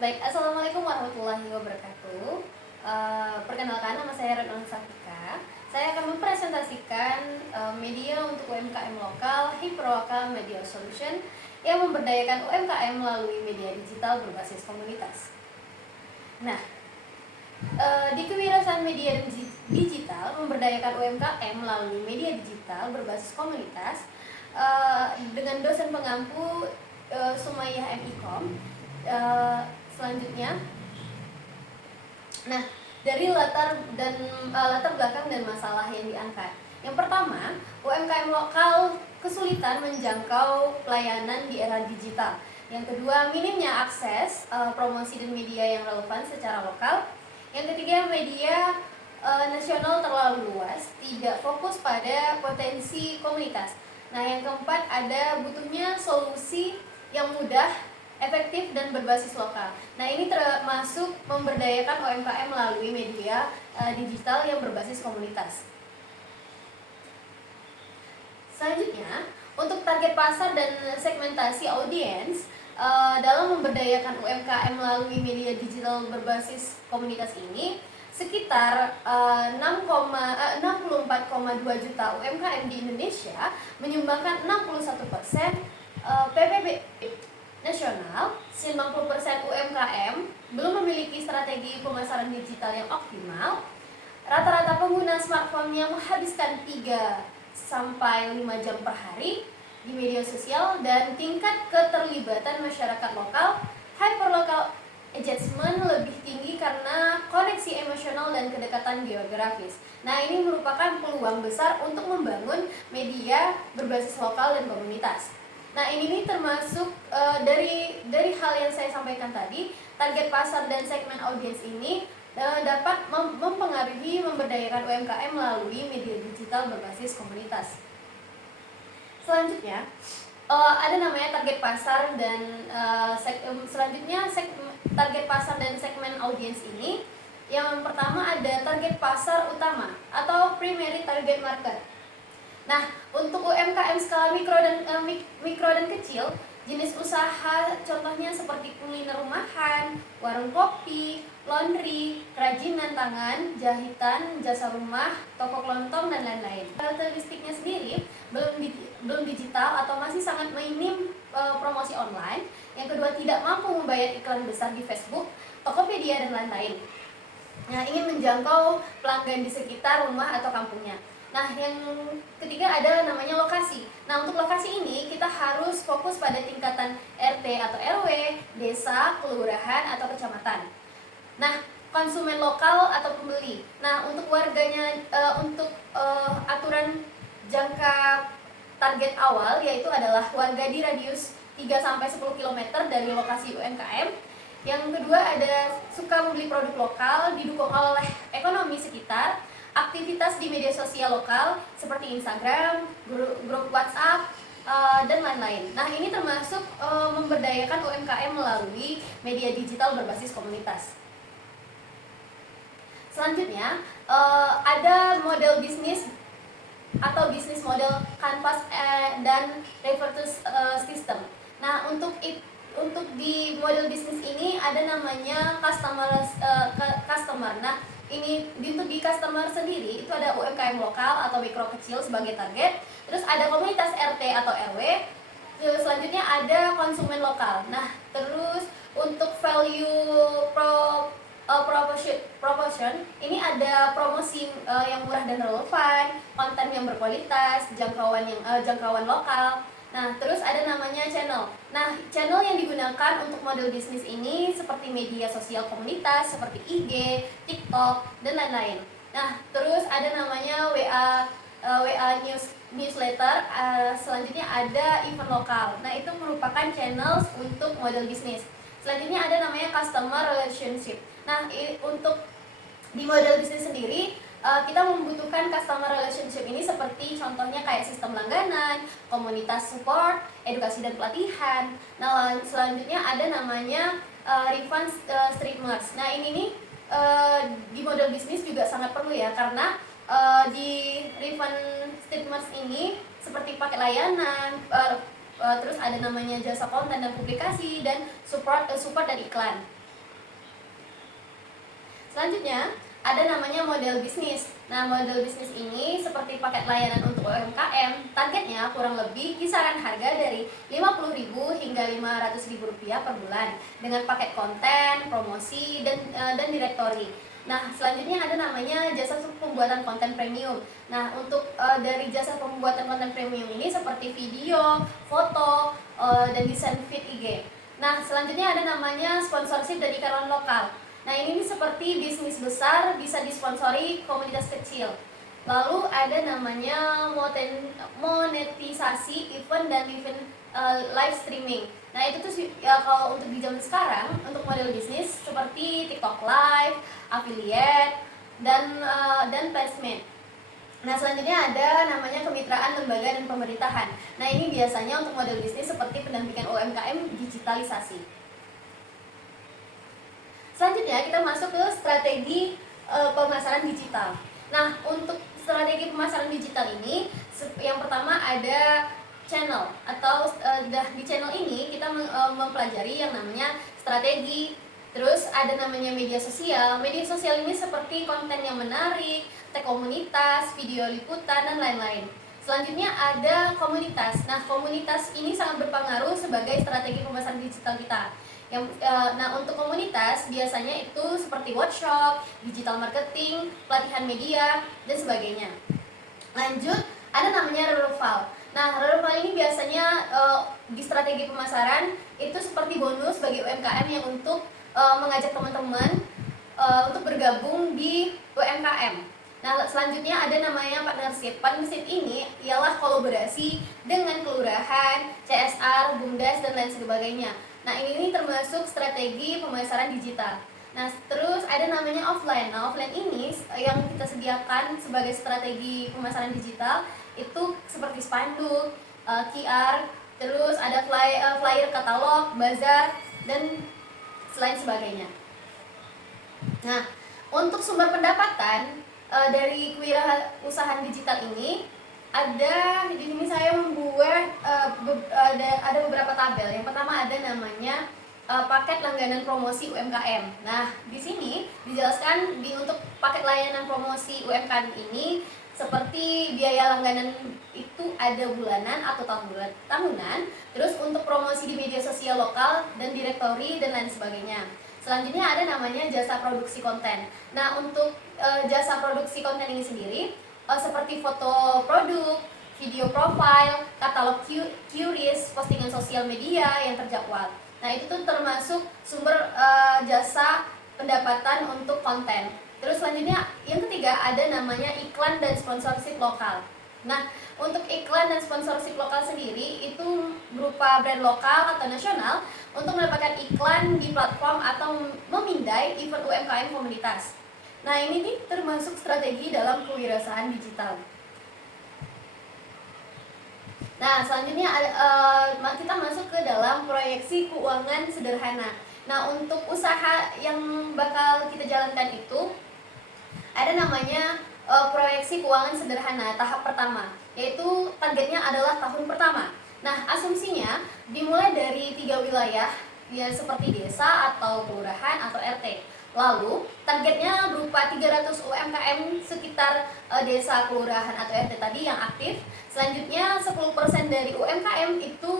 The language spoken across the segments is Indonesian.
Baik, Assalamualaikum warahmatullahi wabarakatuh. Perkenalkan, nama saya Retno Safika. Saya akan mempresentasikan media untuk UMKM lokal, Hyperlokal Media Solution, yang memberdayakan UMKM melalui media digital berbasis komunitas. Nah, di kewirausahaan media digital memberdayakan UMKM melalui media digital berbasis komunitas, dengan dosen pengampu Sumayyah M.Ikom. Selanjutnya, nah, dari latar belakang dan masalah yang diangkat. Yang pertama, UMKM lokal kesulitan menjangkau pelayanan di era digital. Yang kedua, minimnya akses promosi dan media yang relevan secara lokal. Yang ketiga, media nasional terlalu luas, tidak fokus pada potensi komunitas. Nah, yang keempat, ada butuhnya solusi yang mudah, efektif, dan berbasis lokal. Nah, ini termasuk memberdayakan UMKM melalui media digital yang berbasis komunitas. Selanjutnya, untuk target pasar dan segmentasi audiens, dalam memberdayakan UMKM melalui media digital berbasis komunitas ini, sekitar 64,2 juta UMKM di Indonesia menyumbangkan 61% PPB nasional. 90% UMKM belum memiliki strategi pemasaran digital yang optimal. Rata-rata pengguna smartphone-nya menghabiskan 3 sampai 5 jam per hari di media sosial, dan tingkat keterlibatan masyarakat lokal, hyperlocal engagement, lebih tinggi karena koneksi emosional dan kedekatan geografis. Nah, ini merupakan peluang besar untuk membangun media berbasis lokal dan komunitas. Nah, ini termasuk dari hal yang saya sampaikan tadi, target pasar dan segmen audiens ini dapat mempengaruhi memberdayakan UMKM melalui media digital berbasis komunitas. Selanjutnya, ada namanya target pasar dan target pasar dan segmen audiens ini. Yang pertama ada target pasar utama atau primary target market. Nah, untuk UMKM skala mikro dan kecil, jenis usaha contohnya seperti kuliner rumahan, warung kopi, laundry, kerajinan tangan, jahitan, jasa rumah, toko kelontong, dan lain-lain. Karakteristiknya sendiri belum digital atau masih sangat minim promosi online. Yang kedua, tidak mampu membayar iklan besar di Facebook, Tokopedia, dan lain-lain. Nah, ingin menjangkau pelanggan di sekitar rumah atau kampungnya. Nah, yang ketiga ada namanya lokasi. Nah, untuk lokasi ini kita harus fokus pada tingkatan RT atau RW, desa, kelurahan, atau kecamatan. Nah, konsumen lokal atau pembeli. Nah, untuk warganya, aturan jangka target awal yaitu adalah warga di radius 3-10 km dari lokasi UMKM. Yang kedua ada suka membeli produk lokal, didukung oleh ekonomi sekitar, aktivitas di media sosial lokal seperti Instagram, grup WhatsApp, dan lain-lain. Nah, ini termasuk memberdayakan UMKM melalui media digital berbasis komunitas. Selanjutnya, ada model bisnis atau bisnis model canvas dan reverse system. Nah, untuk di model bisnis ini ada namanya customer. Nah, ini untuk di customer sendiri itu ada UMKM lokal atau mikro kecil sebagai target. Terus ada komunitas RT atau RW. Selanjutnya ada konsumen lokal. Nah, terus untuk value proportion ini ada promosi yang murah dan relevan, konten yang berkualitas, jangkauan lokal. Nah, terus ada namanya channel. Nah, channel yang digunakan untuk model bisnis ini seperti media sosial komunitas seperti IG, TikTok, dan lain-lain. Nah, terus ada namanya WA newsletter. Selanjutnya ada event lokal. Nah, itu merupakan channel untuk model bisnis. Selanjutnya ada namanya customer relationship. Nah, untuk di model bisnis sendiri, kita membutuhkan customer relationship ini seperti contohnya kayak sistem langganan, komunitas support, edukasi dan pelatihan. Nah, selanjutnya ada namanya refund streamers. Nah, ini nih di model bisnis juga sangat perlu ya, karena di refund streamers ini seperti paket layanan, terus ada namanya jasa konten dan publikasi, dan support dan iklan. Selanjutnya ada namanya model bisnis. Nah, model bisnis ini seperti paket layanan untuk UMKM, targetnya kurang lebih kisaran harga dari 50.000 hingga 500.000 rupiah per bulan dengan paket konten, promosi, dan direktori. Nah, selanjutnya ada namanya jasa pembuatan konten premium. Nah, untuk dari jasa pembuatan konten premium ini seperti video, foto, dan desain feed IG. Nah, selanjutnya ada namanya sponsorship dan iklan lokal. Nah, ini seperti bisnis besar bisa disponsori komunitas kecil. Lalu ada namanya monetisasi event dan event live streaming. Nah, itu tuh ya, kalau untuk di zaman sekarang untuk model bisnis seperti TikTok Live, affiliate, dan placement. Nah, selanjutnya ada namanya kemitraan lembaga dan pemerintahan. Nah, ini biasanya untuk model bisnis seperti pendampingan UMKM digitalisasi. Selanjutnya kita masuk ke strategi pemasaran digital. Nah, untuk strategi pemasaran digital ini yang pertama ada channel atau di channel ini kita mempelajari yang namanya strategi. Terus ada namanya media sosial. Media sosial ini seperti konten yang menarik, tag komunitas, video liputan, dan lain-lain. Selanjutnya ada komunitas. Nah, komunitas ini sangat berpengaruh sebagai strategi pemasaran digital kita. Nah, untuk komunitas biasanya itu seperti workshop, digital marketing, pelatihan media, dan sebagainya. Lanjut, ada namanya referral. Nah, referral ini biasanya di strategi pemasaran itu seperti bonus bagi UMKM yang untuk mengajak teman-teman untuk bergabung di UMKM. Nah, selanjutnya ada namanya partnership. Partnership ini ialah kolaborasi dengan kelurahan, CSR, BUMDes, dan lain sebagainya. Nah, ini termasuk strategi pemasaran digital. Nah, terus ada namanya offline. Nah, offline ini yang kita sediakan sebagai strategi pemasaran digital itu seperti spanduk, QR, terus ada flyer katalog, bazar, dan selain sebagainya. Nah, untuk sumber pendapatan dari kewirausahaan digital ini ada di sini saya membuat ada beberapa tabel. Yang pertama ada namanya paket langganan promosi UMKM. Nah, di sini dijelaskan untuk paket layanan promosi UMKM ini seperti biaya langganan itu ada bulanan atau tahunan. Terus untuk promosi di media sosial lokal dan direktori dan lain sebagainya. Selanjutnya ada namanya jasa produksi konten. Nah, untuk jasa produksi konten ini sendiri seperti foto produk, video profile, katalog QRIS, postingan sosial media yang terjadwal. Nah, itu tuh termasuk sumber jasa pendapatan untuk konten. Terus selanjutnya yang ketiga ada namanya iklan dan sponsorship lokal. Nah, untuk iklan dan sponsorship lokal sendiri itu berupa brand lokal atau nasional untuk mendapatkan iklan di platform atau memindai event UMKM komunitas. Nah, ini nih termasuk strategi dalam kewirausahaan digital. Nah, selanjutnya kita masuk ke dalam proyeksi keuangan sederhana. Nah, untuk usaha yang bakal kita jalankan itu ada namanya proyeksi keuangan sederhana tahap pertama, yaitu targetnya adalah tahun pertama. Nah, asumsinya dimulai dari 3 wilayah, ya seperti desa atau kelurahan atau RT. Lalu targetnya berupa 300 UMKM sekitar desa, kelurahan atau RT tadi yang aktif. Selanjutnya 10% dari UMKM itu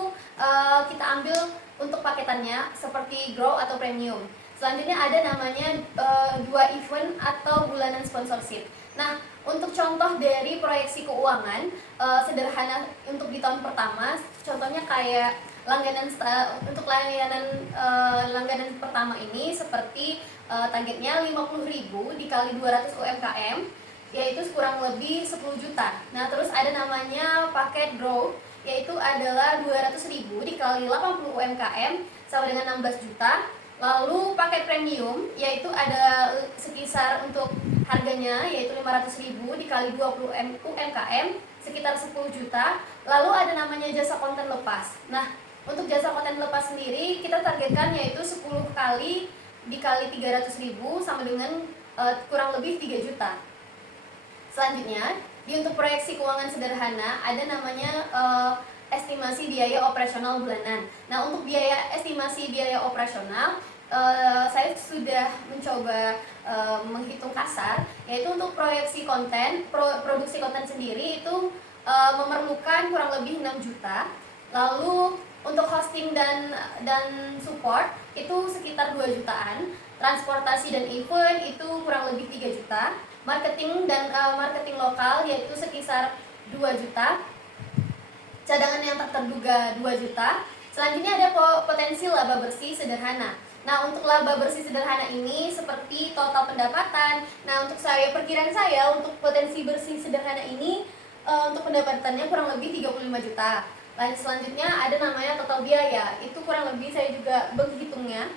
kita ambil untuk paketannya seperti grow atau premium. Selanjutnya ada namanya 2 event atau bulanan sponsorship. Nah, untuk contoh dari proyeksi keuangan sederhana untuk di tahun pertama, contohnya kayak untuk langganan pertama ini seperti targetnya 50.000 dikali 200 UMKM, yaitu kurang lebih 10 juta. Nah, terus ada namanya paket grow, yaitu adalah 200.000 dikali 80 UMKM sama dengan 16 juta. Lalu paket premium, yaitu ada sekisar untuk harganya yaitu 500.000 dikali 20 UMKM sekitar 10 juta. Lalu ada namanya jasa konten lepas. Nah, untuk jasa konten lepas sendiri kita targetkan yaitu 10 kali dikali 300.000 sama dengan kurang lebih 3 juta. Selanjutnya, untuk proyeksi keuangan sederhana ada namanya estimasi biaya operasional bulanan. Nah, untuk estimasi biaya operasional saya sudah mencoba menghitung kasar, yaitu untuk proyeksi konten, produksi konten sendiri itu memerlukan kurang lebih 6 juta. Lalu untuk hosting dan support itu sekitar 2 jutaan. Transportasi dan event itu kurang lebih 3 juta. Marketing dan marketing lokal yaitu sekitar 2 juta. Cadangan yang tak terduga 2 juta. Selanjutnya ada potensi laba bersih sederhana. Nah, untuk laba bersih sederhana ini seperti total pendapatan. Nah, untuk perkiraan saya untuk potensi bersih sederhana ini untuk pendapatannya kurang lebih 35 juta. Lalu selanjutnya ada namanya total biaya. Itu kurang lebih saya juga menghitungnya.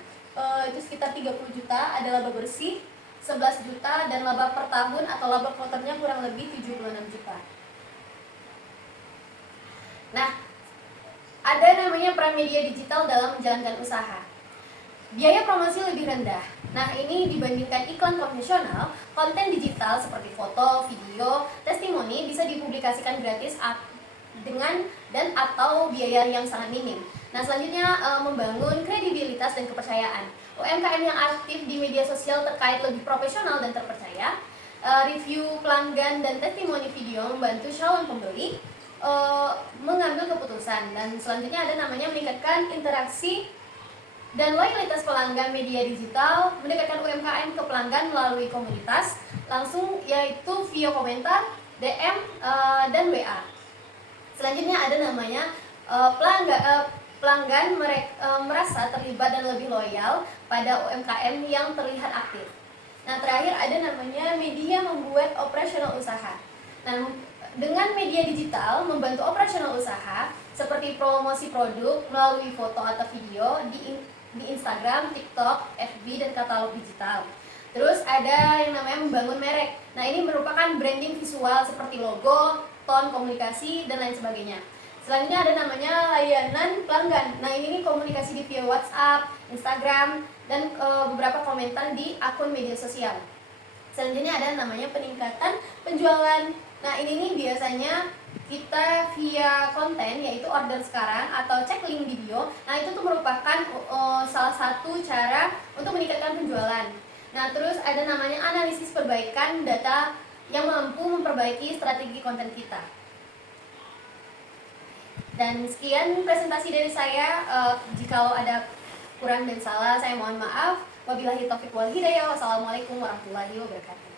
Itu sekitar 30 juta ada laba bersih, 11 juta, dan laba per tahun atau laba kotornya kurang lebih 76 juta. Nah, ada namanya peran media digital dalam menjalankan usaha. Biaya promosi lebih rendah. Nah, ini dibandingkan iklan konvensional, konten digital seperti foto, video, testimoni bisa dipublikasikan gratis dengan dan atau biaya yang sangat minim. Nah, selanjutnya membangun kredibilitas dan kepercayaan. UMKM yang aktif di media sosial terkait lebih profesional dan terpercaya. Review pelanggan dan testimoni video membantu calon pembeli mengambil keputusan. Dan selanjutnya ada namanya meningkatkan interaksi dan loyalitas pelanggan media digital, mendekatkan UMKM ke pelanggan melalui komunitas langsung, yaitu via komentar, DM, dan WA. Selanjutnya ada namanya pelanggan merasa terlibat dan lebih loyal pada UMKM yang terlihat aktif. Nah, terakhir ada namanya media membuat operasional usaha. Nah, dengan media digital membantu operasional usaha seperti promosi produk melalui foto atau video di Instagram, TikTok, FB, dan katalog digital. Terus ada yang namanya membangun merek. Nah, ini merupakan branding visual seperti logo, tone komunikasi, dan lain sebagainya. Selanjutnya ada namanya layanan pelanggan. Nah, ini komunikasi di via WhatsApp, Instagram, dan beberapa komentar di akun media sosial. Selanjutnya ada namanya peningkatan penjualan. Nah, ini nih biasanya kita via konten, yaitu order sekarang atau cek link video. Nah, itu tuh merupakan salah satu cara untuk meningkatkan penjualan. Nah, terus ada namanya analisis perbaikan data yang mampu memperbaiki strategi konten kita. Dan sekian presentasi dari saya. Jika ada kurang dan salah, saya mohon maaf. Wabillahi taufiq wal hidayah. Wassalamualaikum warahmatullahi wabarakatuh.